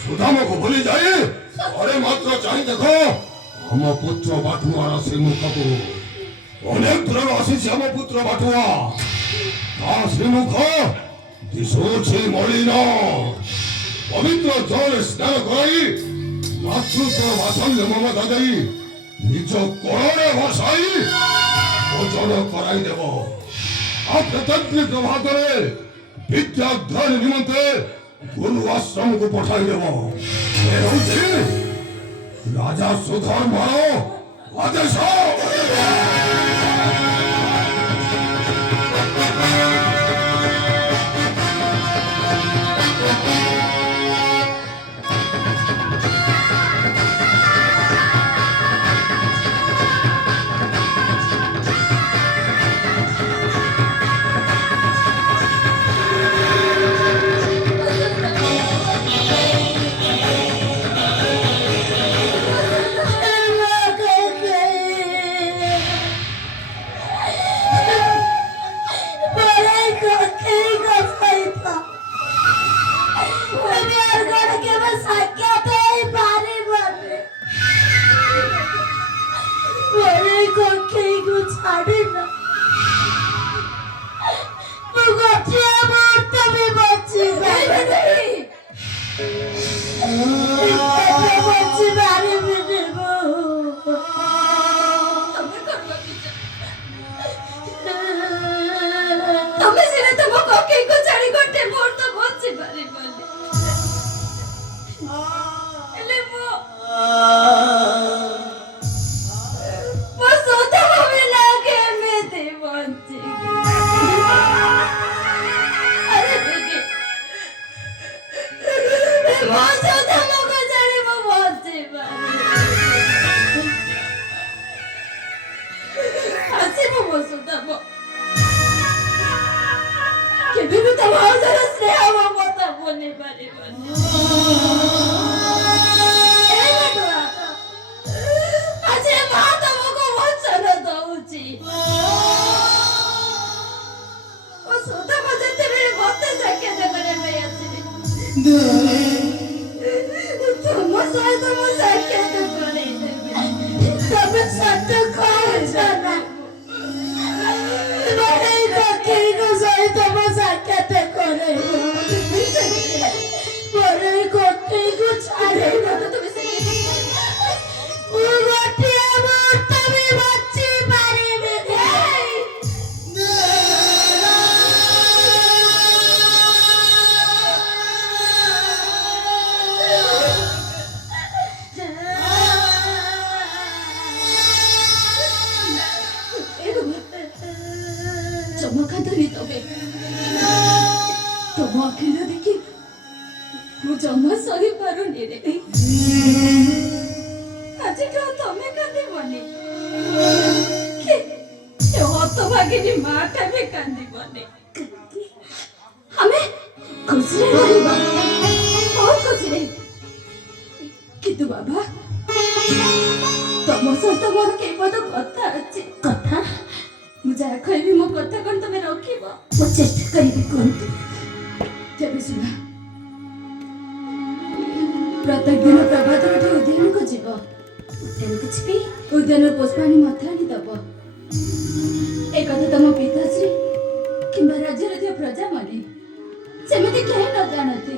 सुदामा को बोली जाए अरे मात्र चाहि देख आम पुत्र बाटुआर से मुख को अनेक दूर आसी आम पुत्र बाटुआ से मुख दिशुछि मलिन पवित्र जल स्नान कराई मातृत्व वात्सल्य ममता दे निज कोଳରେ भाषाई भोजन कराई देव कृतज्ञ प्रभाତରେ विद्या अध्ययन निमंते गुरु आश्रम को पठाई देव राजा सुधर्मर आदेश। प्रत्येक दिन प्रभात उद्यान को जीव उद्यान पुष्पाणी मथाणी दब एक तुम पिताश्री कि राज्य प्रजा माने सेमती कहीं न जानते